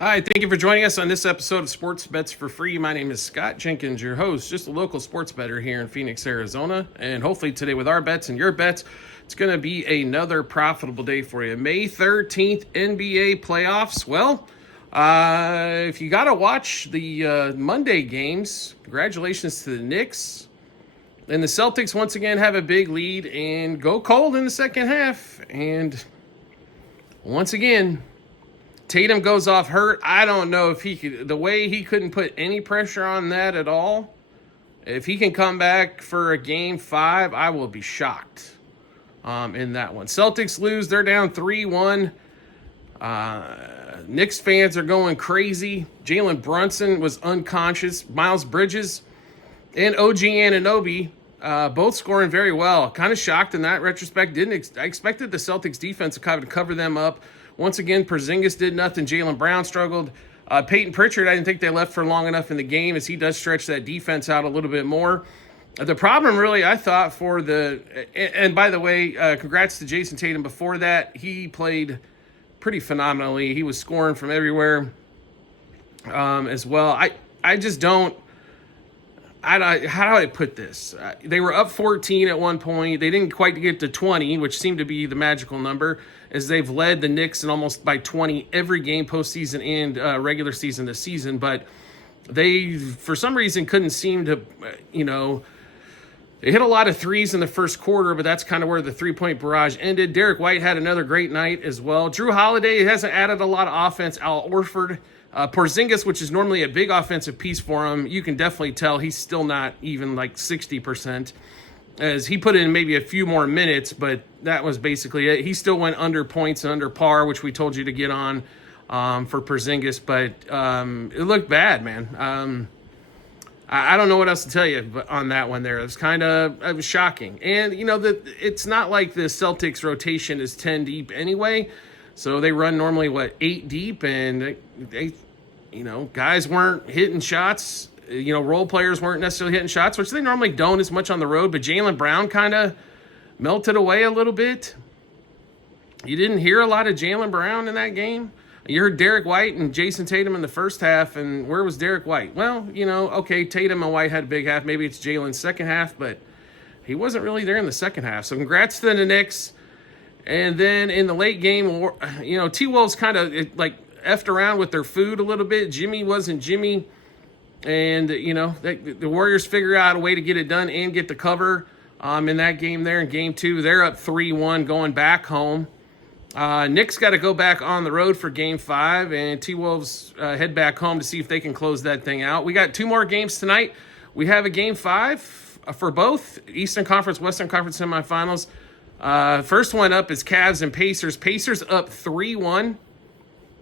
Hi, thank you for joining us on this episode of Sports Bets for Free. My name is Scott Jenkins, your host, just a local sports bettor here in Phoenix, Arizona. And hopefully today with our bets and your bets, it's going to be another profitable day for you. May 13th, NBA playoffs. Well, if you got to watch the Monday games, congratulations to the Knicks. And the Celtics once again have a big lead and go cold in the second half. And once again, Tatum goes off hurt. I don't know if he could, the way he couldn't put any pressure on that at all. If he can come back for a game 5, I will be shocked in that one. Celtics lose. They're down 3-1. Knicks fans are going crazy. Jalen Brunson was unconscious. Miles Bridges and OG Anunoby both scoring very well. Kind of shocked in that retrospect. I expected the Celtics defense to kind of cover them up. Once again, Porzingis did nothing. Jaylen Brown struggled. Peyton Pritchard, I didn't think they left for long enough in the game as he does stretch that defense out a little bit more. The problem really, I thought, for the – and by the way, congrats to Jason Tatum. Before that, he played pretty phenomenally. He was scoring from everywhere as well. I just don't – how do I put this? They were up 14 at one point. They didn't quite get to 20, which seemed to be the magical number, as they've led the Knicks in almost by 20 every game postseason and regular season this season. But they, for some reason, couldn't seem to, they hit a lot of threes in the first quarter, but that's kind of where the three-point barrage ended. Derek White had another great night as well. Drew Holiday hasn't added a lot of offense. Al Horford, Porzingis, which is normally a big offensive piece for him, you can definitely tell he's still not even like 60%, as he put in maybe a few more minutes, but that was basically it. He still went under points and under par, which we told you to get on for Porzingis, but it looked bad, man. I don't know what else to tell you on that one there. It was shocking. And, it's not like the Celtics rotation is 10 deep anyway. So they run normally, 8 deep, and they guys weren't hitting shots. Role players weren't necessarily hitting shots, which they normally don't as much on the road. But Jaylen Brown kind of melted away a little bit. You didn't hear a lot of Jaylen Brown in that game. You heard Derek White and Jason Tatum in the first half, and where was Derek White? Well, okay, Tatum and White had a big half. Maybe it's Jalen's second half, but he wasn't really there in the second half. So congrats to the Knicks. And then in the late game, T-Wolves kind of effed around with their food a little bit. Jimmy wasn't Jimmy. And, the Warriors figure out a way to get it done and get the cover in that game there. In game 2, they're up 3-1 going back home. Knicks got to go back on the road for game 5, and T-Wolves head back home to see if they can close that thing out. We got 2 more games tonight. We have a game 5 for both Eastern Conference, Western Conference semifinals. First one up is Cavs and Pacers. Pacers up 3-1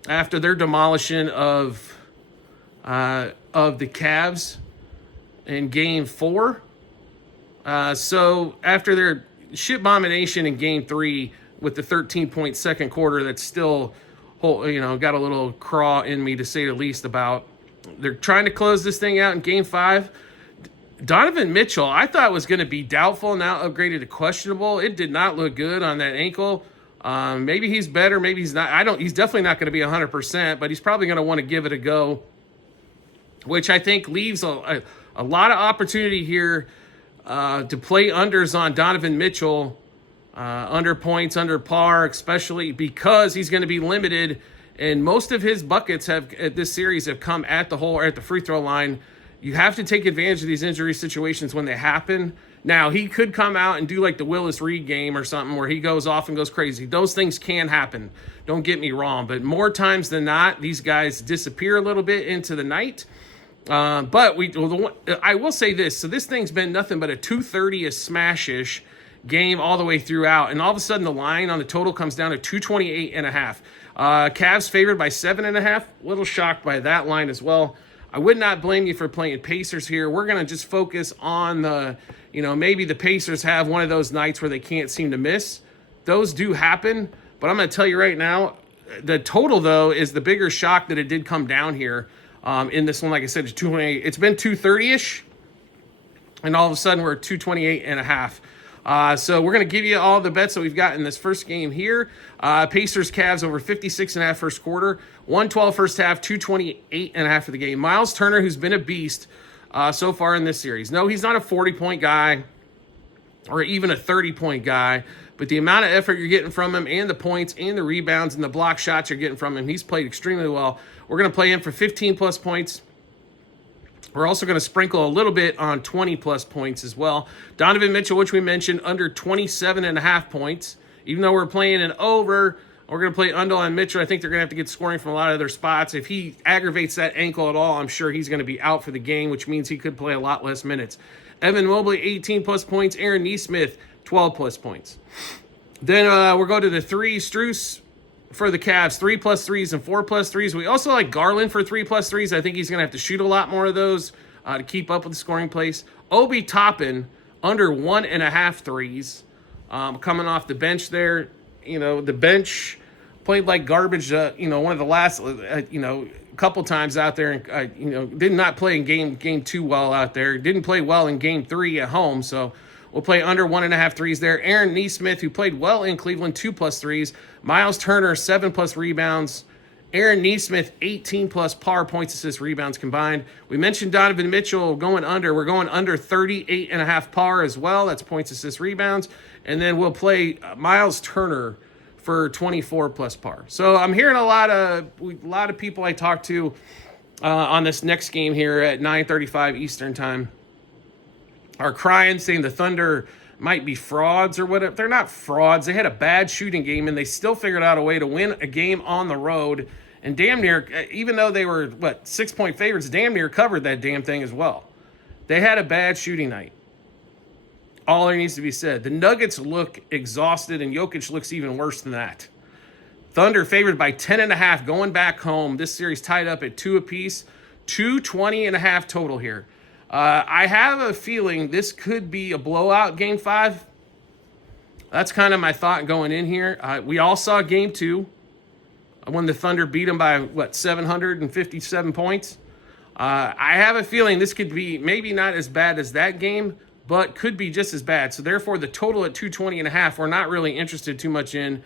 after their demolition of the Cavs in game 4. So after their shit bombination in game 3 with the 13-point second quarter, that's still, got a little craw in me to say the least about. They're trying to close this thing out in game 5. Donovan Mitchell, I thought was going to be doubtful, now upgraded to questionable. It did not look good on that ankle. Maybe he's better, maybe he's not. He's definitely not going to be 100%, but he's probably going to want to give it a go, which I think leaves a lot of opportunity here to play unders on Donovan Mitchell, under points, under par, especially because he's going to be limited, and most of his buckets this series have come at the hole or at the free throw line. You have to take advantage of these injury situations when they happen. Now, he could come out and do like the Willis Reed game or something where he goes off and goes crazy. Those things can happen. Don't get me wrong. But more times than not, these guys disappear a little bit into the night. But I will say this. So this thing's been nothing but a 230 smash-ish game all the way throughout. And all of a sudden, the line on the total comes down to 228.5. Cavs favored by 7.5. A little shocked by that line as well. I would not blame you for playing Pacers here. We're going to just focus on maybe the Pacers have one of those nights where they can't seem to miss. Those do happen, but I'm going to tell you right now, the total, though, is the bigger shock that it did come down here in this one. Like I said, it's 228. It's been 230-ish, and all of a sudden we're at 228.5. So we're going to give you all the bets that we've got in this first game here. Pacers Cavs over 56.5 first quarter, 112 first half, 228.5 for the game. Miles Turner, who's been a beast so far in this series. No, he's not a 40-point guy or even a 30-point guy, but the amount of effort you're getting from him and the points and the rebounds and the block shots you're getting from him, he's played extremely well. We're going to play him for 15-plus points. We're also going to sprinkle a little bit on 20-plus points as well. Donovan Mitchell, which we mentioned, under 27.5 points. Even though we're playing an over, we're going to play under on Mitchell. I think they're going to have to get scoring from a lot of other spots. If he aggravates that ankle at all, I'm sure he's going to be out for the game, which means he could play a lot less minutes. Evan Mobley, 18-plus points. Aaron Nesmith, 12-plus points. Then we'll go to the three. Strus for the Cavs, 3+ threes and 4+ threes. We also like Garland for 3+ threes. I think he's going to have to shoot a lot more of those to keep up with the scoring place. Obi Toppin, under 1.5 threes. Coming off the bench there. You know, the bench played like garbage, one of the last, couple times out there, and did not play in game 2 well out there. Didn't play well in game 3 at home, so we'll play under 1.5 threes there. Aaron Nesmith, who played well in Cleveland, 2+ threes. Miles Turner, 7+ rebounds. Aaron Nesmith, 18+ par points, assists, rebounds combined. We mentioned Donovan Mitchell going under. We're going under 38.5 par as well. That's points, assists, rebounds. And then we'll play Miles Turner for 24+ par. So I'm hearing a lot of people I talk to on this next game here at 9:35 Eastern time are crying, saying the Thunder might be frauds or whatever. They're not frauds. They had a bad shooting game, and they still figured out a way to win a game on the road. And damn near, even though they were, 6-point favorites, damn near covered that damn thing as well. They had a bad shooting night. All there needs to be said. The Nuggets look exhausted, and Jokic looks even worse than that. Thunder favored by 10.5 going back home. This series tied up at 2 apiece. 220.5 total here. I have a feeling this could be a blowout game 5. That's kind of my thought going in here. We all saw game 2 when the Thunder beat them by, 757 points. I have a feeling this could be maybe not as bad as that game, but could be just as bad. So therefore, the total at 220.5, we're not really interested too much in.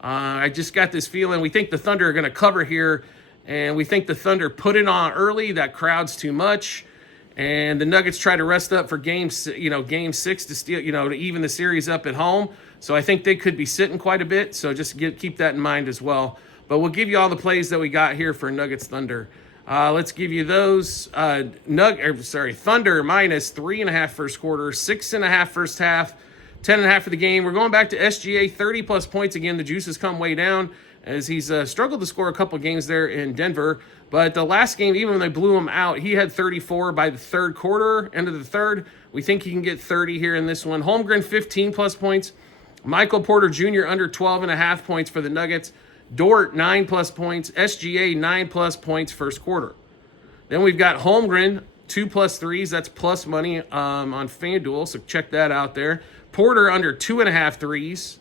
I just got this feeling. We think the Thunder are going to cover here, and we think the Thunder put it on early. That crowd's too much. And the Nuggets try to rest up for game 6 to steal, to even the series up at home. So I think they could be sitting quite a bit. So just keep that in mind as well. But we'll give you all the plays that we got here for Nuggets Thunder. Let's give you those. Thunder minus 3.5 first quarter, 6.5 first half, 10.5 for the game. We're going back to SGA, 30+ points again. The juice has come way down as he's struggled to score a couple games there in Denver. But the last game, even when they blew him out, he had 34 by the third quarter, end of the third. We think he can get 30 here in this one. Holmgren, 15+ points. Michael Porter Jr. under 12.5 points for the Nuggets. Dort, 9+ points. SGA, 9+ points first quarter. Then we've got Holmgren, 2+ threes. That's plus money on FanDuel, so check that out there. Porter under 2.5 threes.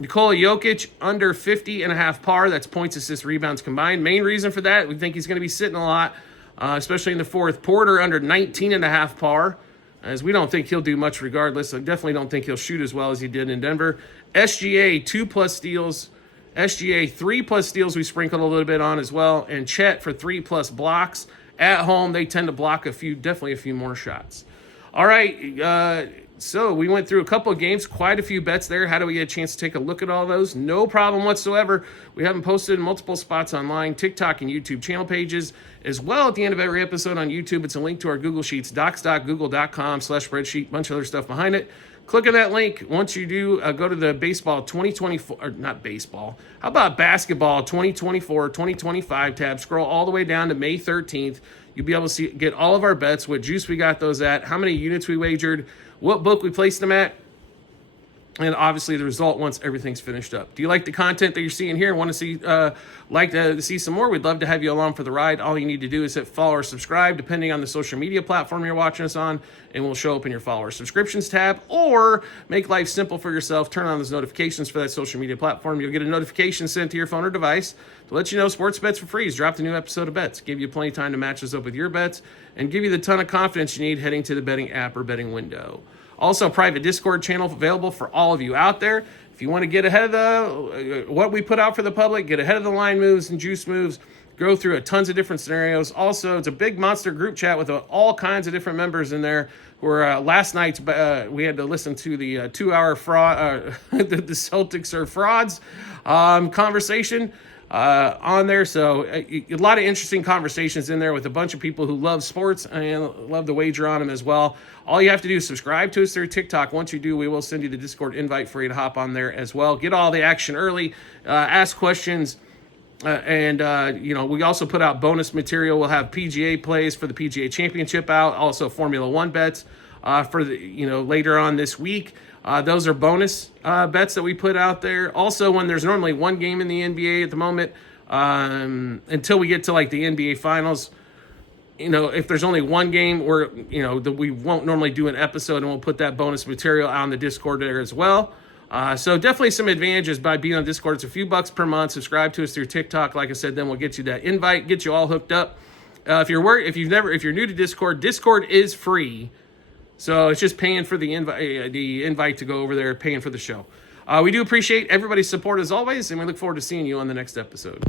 Nikola Jokic under 50.5 par. That's points, assists, rebounds combined. Main reason for that, we think he's going to be sitting a lot, especially in the fourth. Porter under 19.5 par, as we don't think he'll do much regardless. I definitely don't think he'll shoot as well as he did in Denver. SGA, 2+ steals. SGA, 3+ steals we sprinkled a little bit on as well. And Chet for 3+ blocks. At home, they tend to block definitely a few more shots. All right, so we went through a couple of games, quite a few bets there. How do we get a chance to take a look at all those? No problem whatsoever. We have them posted in multiple spots online, TikTok and YouTube channel pages. As well, at the end of every episode on YouTube, it's a link to our Google Sheets, docs.google.com/spreadsheet, bunch of other stuff behind it. Click on that link. Once you do, go to the baseball 2024, or not baseball, how about basketball 2024-2025 tab. Scroll all the way down to May 13th. You'll be able to get all of our bets, what juice we got those at, how many units we wagered, what book we placed them at, and obviously the result once everything's finished up. Do you like the content that you're seeing here and want to see see some more? We'd love to have you along for the ride. All you need to do is hit follow or subscribe, depending on the social media platform you're watching us on, and we'll show up in your follower subscriptions tab. Or make life simple for yourself. Turn on those notifications for that social media platform. You'll get a notification sent to your phone or device to let you know Sports Bets for Free has dropped a new episode of bets. Give you plenty of time to match those up with your bets and give you the ton of confidence you need heading to the betting app or betting window. Also, a private Discord channel available for all of you out there. If you want to get ahead of the what we put out for the public, get ahead of the line moves and juice moves, go through tons of different scenarios. Also, it's a big monster group chat with all kinds of different members in there. Where last night we had to listen to the 2-hour fraud, the Celtics are frauds conversation on there. So a lot of interesting conversations in there with a bunch of people who love sports and love to wager on them as well. All you have to do is subscribe to us through TikTok. Once you do, we will send you the Discord invite for you to hop on there as well. Get all the action early, ask questions. We also put out bonus material. We'll have PGA plays for the PGA Championship out, also Formula One bets for later on this week. Those are bonus bets that we put out there. Also, when there's normally one game in the NBA at the moment, until we get to like the NBA Finals, if there's only one game, we won't normally do an episode, and we'll put that bonus material out on the Discord there as well. So definitely some advantages by being on Discord. It's a few bucks per month. Subscribe to us through TikTok. Like I said, then we'll get you that invite, get you all hooked up. If you're new to Discord, Discord is free. So it's just paying for the invite to go over there, paying for the show. We do appreciate everybody's support as always, and we look forward to seeing you on the next episode.